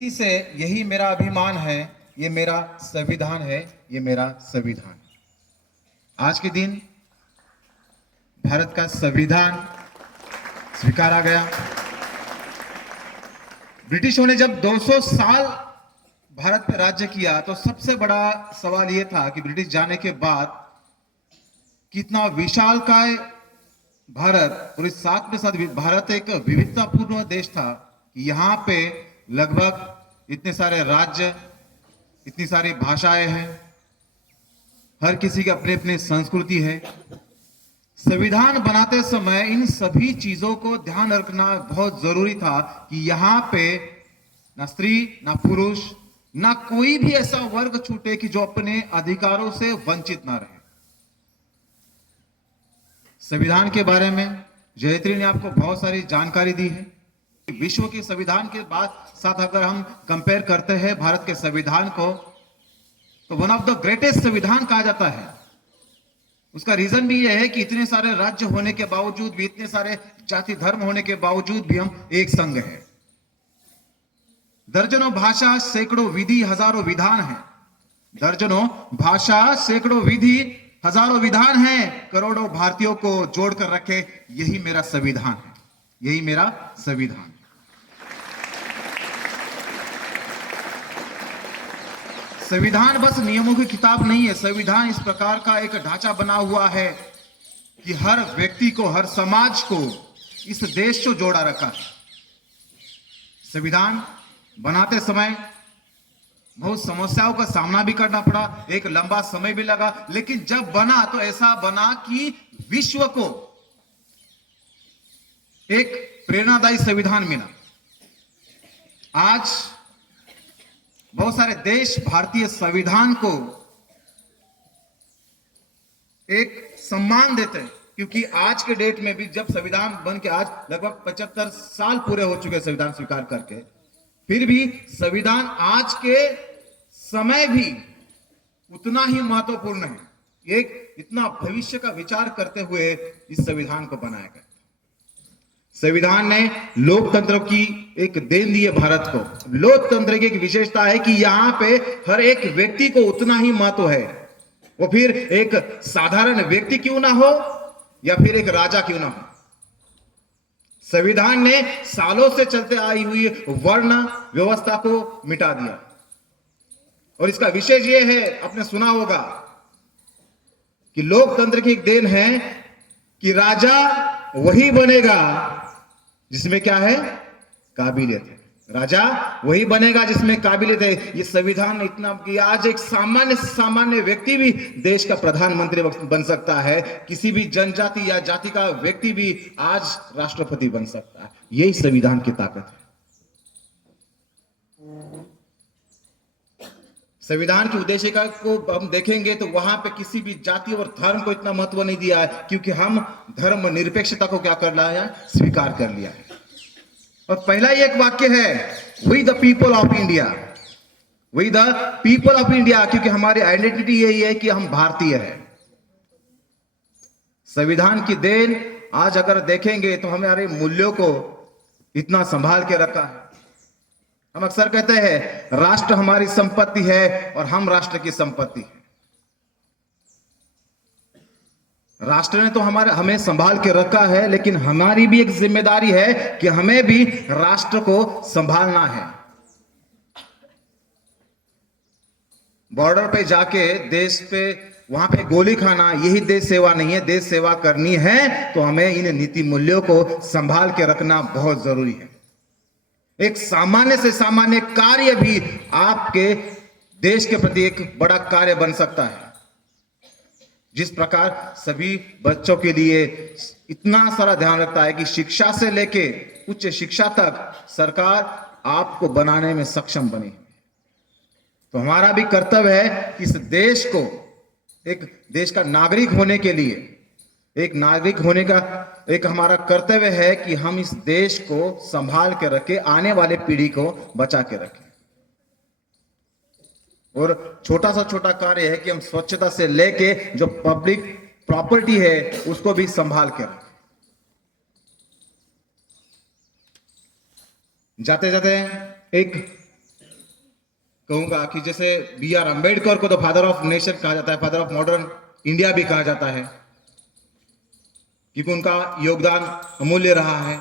से यही मेरा अभिमान है, ये मेरा संविधान है, ये मेरा संविधान। आज के दिन भारत का संविधान स्वीकारा गया। ब्रिटिशों ने जब 200 साल भारत पर राज्य किया तो सबसे बड़ा सवाल यह था कि ब्रिटिश जाने के बाद कितना विशालकाय भारत, और इस साथ में साथ भारत एक विविधतापूर्ण देश था कि यहाँ पे लगभग इतने सारे राज्य, इतनी सारी भाषाएं हैं, हर किसी की अपनी अपनी संस्कृति है। संविधान बनाते समय इन सभी चीजों को ध्यान रखना बहुत जरूरी था कि यहाँ पे ना स्त्री, ना पुरुष, ना कोई भी ऐसा वर्ग छूटे कि जो अपने अधिकारों से वंचित ना रहे। संविधान के बारे में जयत्री ने आपको बहुत सारी जानकारी दी है। विश्व के संविधान के साथ अगर हम कंपेयर करते हैं भारत के संविधान को, तो वन ऑफ द ग्रेटेस्ट संविधान कहा जाता है। उसका रीजन भी यह है कि इतने सारे राज्य होने के बावजूद भी, इतने सारे जाति धर्म होने के बावजूद भी हम एक संघ हैं। दर्जनों भाषा, सैकड़ों विधि, हजारों विधान हैं। दर्जनों भाषा, सैकड़ों विधि, हजारों विधान हैं, करोड़ों भारतीयों को जोड़कर रखे यही मेरा संविधान है, यही मेरा संविधान। संविधान बस नियमों की किताब नहीं है। संविधान इस प्रकार का एक ढांचा बना हुआ है कि हर व्यक्ति को, हर समाज को, इस देश को जोड़ा रखा है। संविधान बनाते समय बहुत समस्याओं का सामना भी करना पड़ा, एक लंबा समय भी लगा, लेकिन जब बना तो ऐसा बना कि विश्व को एक प्रेरणादायी संविधान मिला। आज बहुत सारे देश भारतीय संविधान को एक सम्मान देते हैं, क्योंकि आज के डेट में भी जब संविधान बन के आज लगभग 75 साल पूरे हो चुके हैं संविधान स्वीकार करके, फिर भी संविधान आज के समय भी उतना ही महत्वपूर्ण है। एक इतना भविष्य का विचार करते हुए इस संविधान को बनाया गया। संविधान ने लोकतंत्र की एक देन दी है भारत को। लोकतंत्र की एक विशेषता है कि यहां पे हर एक व्यक्ति को उतना ही महत्व है, वो फिर एक साधारण व्यक्ति क्यों ना हो या फिर एक राजा क्यों ना हो। संविधान ने सालों से चलते आई हुई वर्ण व्यवस्था को मिटा दिया। और इसका विशेष यह है, आपने सुना होगा कि लोकतंत्र की एक देन है कि राजा वही बनेगा जिसमें क्या है, काबिलियत है। राजा वही बनेगा जिसमें काबिलियत है। ये संविधान इतना कि आज एक सामान्य व्यक्ति भी देश का प्रधानमंत्री बन सकता है। किसी भी जनजाति या जाति का व्यक्ति भी आज राष्ट्रपति बन सकता है। यही संविधान की ताकत है। संविधान की उद्देशिका को हम देखेंगे तो वहां पे किसी भी जाति और धर्म को इतना महत्व नहीं दिया है, क्योंकि हम धर्म निरपेक्षता को क्या कर लिया है, स्वीकार कर लिया है। और पहला ही एक वाक्य है, we the people of India, we the people of India, क्योंकि हमारी आइडेंटिटी यही है कि हम भारतीय हैं। संविधान की देन आज अगर देखेंगे तो हमारे मूल्यों को इतना संभाल के रखा है। हम अक्सर कहते हैं राष्ट्र हमारी संपत्ति है और हम राष्ट्र की संपत्ति है। राष्ट्र ने तो हमें संभाल के रखा है, लेकिन हमारी भी एक जिम्मेदारी है कि हमें भी राष्ट्र को संभालना है। बॉर्डर पे जाके देश पे वहां पे गोली खाना यही देश सेवा नहीं है। देश सेवा करनी है तो हमें इन नीति मूल्यों को संभाल के रखना बहुत जरूरी है। एक सामान्य से सामान्य कार्य भी आपके देश के प्रति एक बड़ा कार्य बन सकता है। जिस प्रकार सभी बच्चों के लिए इतना सारा ध्यान रखता है कि शिक्षा से लेके उच्च शिक्षा तक सरकार आपको बनाने में सक्षम बने, तो हमारा भी कर्तव्य है कि इस देश को एक देश का नागरिक होने के लिए, एक नागरिक होने का एक हमारा कर्तव्य है कि हम इस देश को संभाल के रखें, आने वाले पीढ़ी को बचा के रखें। और छोटा सा छोटा कार्य है कि हम स्वच्छता से लेके जो पब्लिक प्रॉपर्टी है उसको भी संभाल के रखें। जाते जाते एक कहूंगा कि जैसे B.R. अम्बेडकर को तो फादर ऑफ नेशन कहा जाता है, फादर ऑफ मॉडर्न इंडिया भी कहा जाता है, क्योंकि उनका योगदान अमूल्य रहा है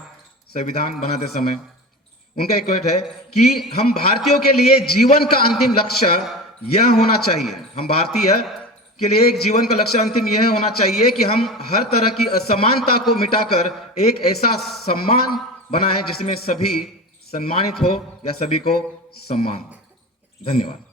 संविधान बनाते समय। उनका एक क्वेट है कि हम भारतीयों के लिए जीवन का अंतिम लक्ष्य यह होना चाहिए, हम भारतीय के लिए एक जीवन का लक्ष्य अंतिम यह होना चाहिए कि हम हर तरह की असमानता को मिटाकर एक ऐसा सम्मान बनाएं जिसमें सभी सम्मानित हो या सभी को सम्मान। धन्यवाद।